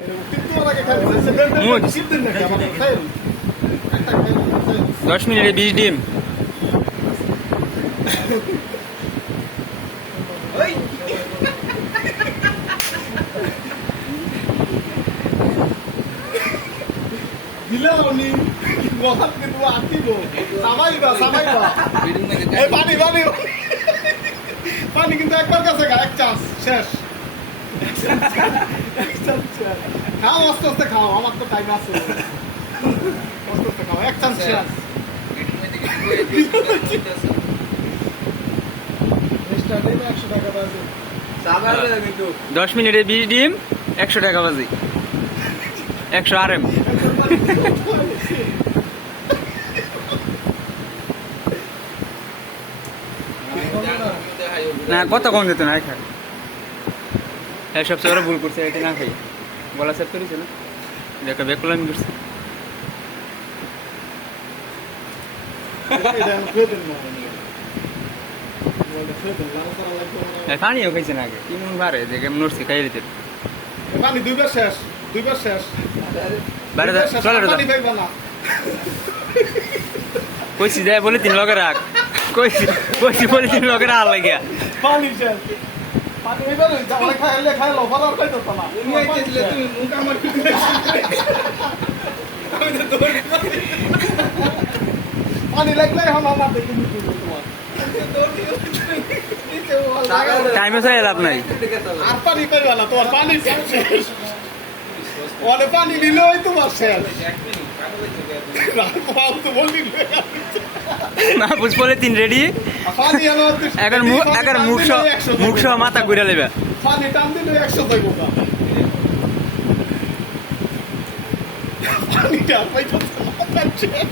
10 মিনিটে 20 ডিম। পানি কিন্তু একবার কাছে এক চান্স শেষ। খাও আস্তে আস্তে খাও, আমার তো টাইম আছে। আস্তে আস্তে খাও, এক চান্স শেষ। 10 মিনিটে 20 ডিম, 100 টাকা বাজি। 100 RM। না কত কম যেত না খাই। হ্যাঁ সবচেয়ে বড় ভুল করছে এটা না খাই, গলা সেট করেছে না, দেখা বেকুলামি করছে। পানিও খাইছে না আগে, কি মন ভারে যে কেমন নড়ছে খাই দিতে। পানি দুইবার শেষ, দুইবার শেষ। বাইরে চলে পানি পাইবা না। কইছি যায় বলে 3 লগে রাখ, কইছি বলে 3 লগে রাখ লাগিয়া পানি শেষ। পানি এবারে যাওয়ালে খাইলে খাইলো, বাবার খাইতো না। তুমি আইতেছিলে, তুমি মুখ আমার পিছনে। আমি তো দৌড়ি পানি লাগলে এখন আমার দেখে মুখ তোমার। টাইমে চাই লাভ নাই। আর পানি পাইবা না, তোমার পানি শেষ। ওরে পানি নিলেই তোমার শেষ। না বুঝ বলে 3 রেডি। এখন মুখ সহ মাথা ঘুরে লেবে। পানি টান দিলে 100 পাইবো না। পানিটা পাইতো না শেষ।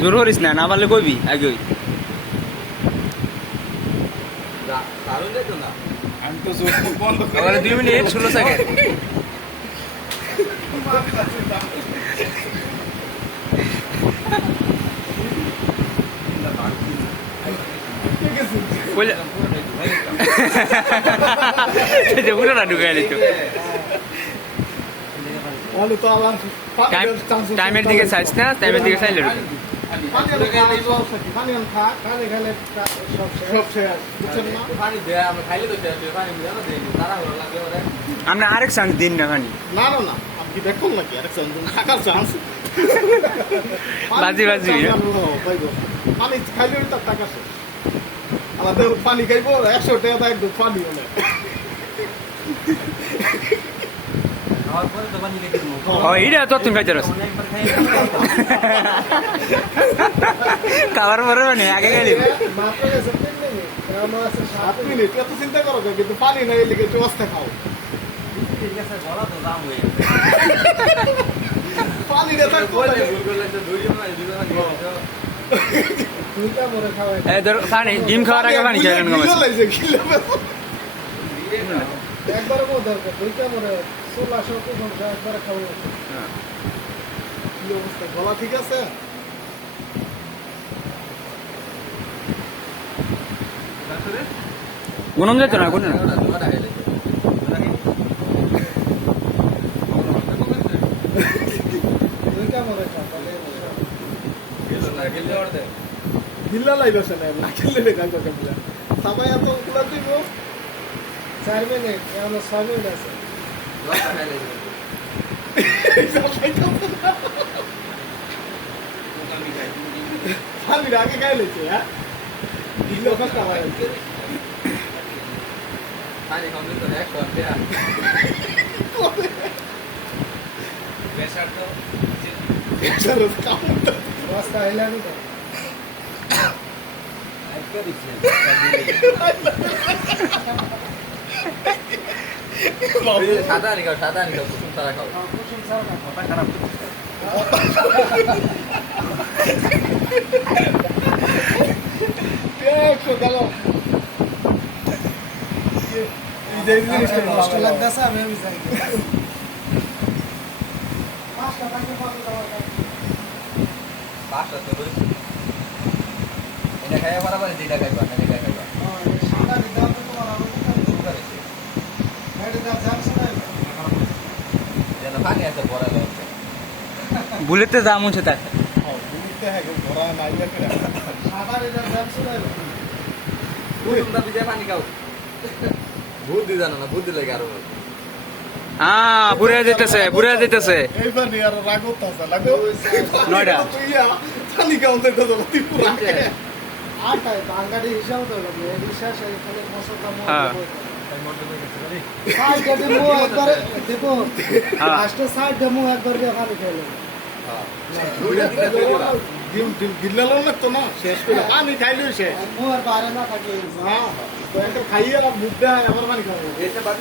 জোর করিস না, না পারলে কইবি আগে। আমি তো জোর বন্ধ করে 2 মিনিট 16 সেকেন্ড। কইলে যে পুরো না ঢুকাইলি তো। ওলে তো আবার টাইমের দিকে চাইছ না, টাইমের দিকে চাইলে পানি খা, খালে খালে সব শেষ। বুঝছেন না? আমরা আরেক চান্স দিন না খানি। না না না, আপনি দেখুন নাকি আরেক চান্স থাকার চান্স। বাজি বাজি পানি খাইলে তার টাকা শেষ। আমাদের পানি খাইবো 100 টাকা একদম পানি হলে। এইটা তো তুমি খাইতে রস খাবার পরে মানে আগে গেলি 7 মিনিট এত চিন্তা করো কিন্তু পানি নাই লিখে অবস্থা খাও। পানি রে তার পানি ডিম খাওয়ার আগে পানি খেয়ে একবার দুইটা মনে চুলা সব একবার খাবো। কি অবস্থা, গলা ঠিক আছে? গুনম যেত না কোনো গিল্লা লাইবাসে না খেললে গাইবা কেমন সবাই এত গুলা দিব 4 মিনিট আমরা 6 মিনিট আছে। আমি আগে খাই লেছি। হ্যাঁ দিল কথা ভাই পানি কম দিত না 100 টাকা প্রেসার তো চলো কাম রাস্তা আইলানি তো আজকে দিছে সাদা নিকাও কুসুম সারা খাও কুসুম সারা মাথা খারাপ। একশো গেল কষ্ট লাগতেছে। আমি যাই 5টা এটা খাইয়া বরাবর যেটা খাইবা বুলেটে যা মন সেটা বুঝতে হ্যাঁ ঘোরা নাই করে সাদা রে দাম শুনাই তোমরা বিজে পানি খাও বুদ্ধি জানো না বুদ্ধি লাগে আরো বুড়ে যেতেছে এইবার নি আর রাগত আছে লাগো নয়ডা। তুই পানি খাও তো ত্রিপুরা আটাই বাঙালি হিসাব তো লাগে বিশ্বাস এখানে মশলা হ্যাঁ। সাইড ডেমো একবার দেখো হ্যাঁ। লাস্টে সাইড ডেমো একবার দিয়ে পানি খাইলো গিল্লালো না তো না শেষ করে পানি খাইলো সে মোর বাইরে না থাকে হ্যাঁ তো একটা খাইয়ে আর মুদ্দা আবার পানি খাবো এসে বাকি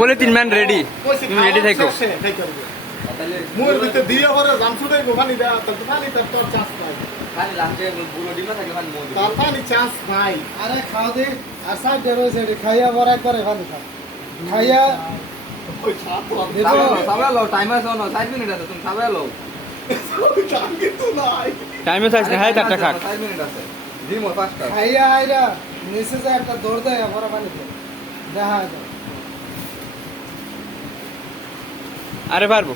বলে 3 ম্যান রেডি তুমি রেডি থাকো তাহলে মোর ভিতরে দিয়ে পরে জাম ছুটাই পানি দেয়া তো পানি তার তোর চান্স নাই পানি লাঞ্চে বুড়ো ডিমা থাকে পানি মোদি তার পানি চান্স নাই আরে খাও দে আর সাইড ডেরো সেটি খাইয়া বড় একবারে পানি খা খাইয়া ওই ছাত্র সাবাই লো টাইম আছে না 5 মিনিট আছে তুমি সাবাই লো টাইম তো নাই টাইমে থাকছে হ্যাঁ চারটা খাক 5 মিনিট আছে ডিমো ফাস্ট খাইয়া আইরা নিচে যায় একটা দৌড় দেয় বড় পানি দেয় দেখা যায় আরে পারবো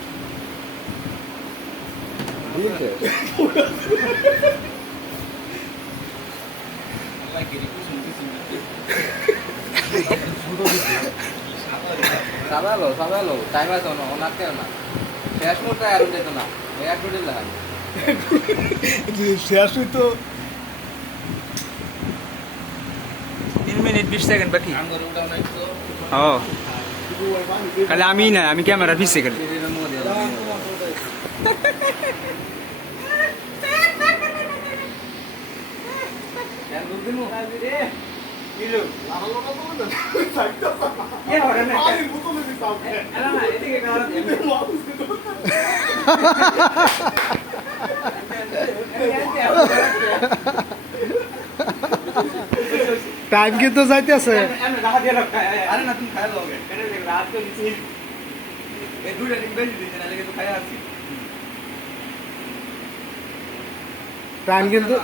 দিছে সাবাই লো টাইম আছে না ওনাকে না শেষ মোটা আর দিতে না এক মিনিট লাগে শেষ হইতো 3 মিনিট 20 সেকেন্ড বাকি আঙ্গুর উঠাও নাই তো ও খালি আমি না আমি ক্যামেরা 20 সেকেন্ড শরীরের মধ্যে কেন দুদিন রে কিলো এ হরে না এলা না এদিকে কারা টাইম কিন্তু যাইতেছে আরে না তুমি খাই লোগে রাত তো দিছি এ দুইটা দিন বেশি দিন না লেগে তো খাই আসছি টাইম কিন্তু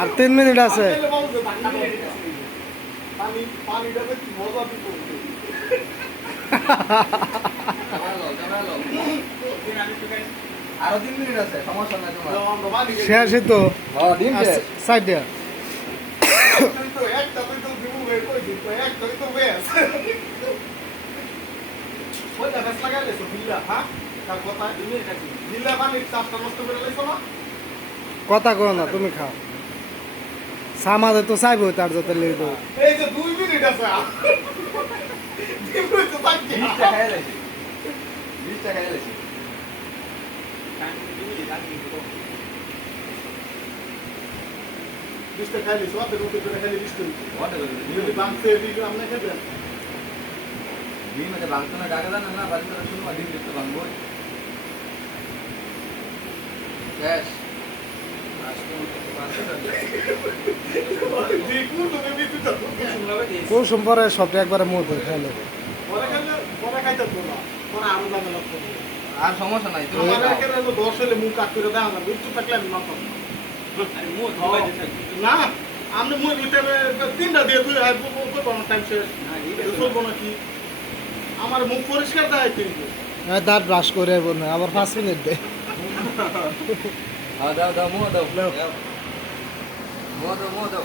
আর 3 মিনিট আছে আরো 3 মিনিট আছে সমস্যা নাই তোমার শেষ হইতো হ্যাঁ ডিম দে সাইড দিয়া কথা কো না তুমি খাও সামাদে তো চাইবো তার যাতে লেট হয় এই যে 2 মিনিট আছে দিবো তো বাকি 20 টাকা খাই লাইছি 20 টাকা খাই লাইছি বিশটা খাইলি সব রুটি করে খাইলি 20 টাকা ওটা যদি বাংতে দিই আপনি খাবেন ডিম মানে বাংতো না জায়গা জানা না বাড়িতে শুনো ডিম দিতে বাংবো শেষ দেখুন তুমি বিদ্যুৎ কোন সম্পর্কে সবটা একবারে মুখ ধরে খাইলে পরে খাইতে না পরে আরো দামে লাগবে আর সমস্যা নাই তুমি আমার এখানে 10 হলে মুখ কাট করে দাও না বিদ্যুৎ থাকলে আমি মাথা না আমি মুখ ভিতরে 3টা দিয়ে তুই কোনো টাইম শেষ চলবো না কি আমার মুখ পরিষ্কার দেয় কিন্তু দাঁত ব্রাশ করে না আবার 5 মিনিট দে দাও দাও মো দাও মো দাও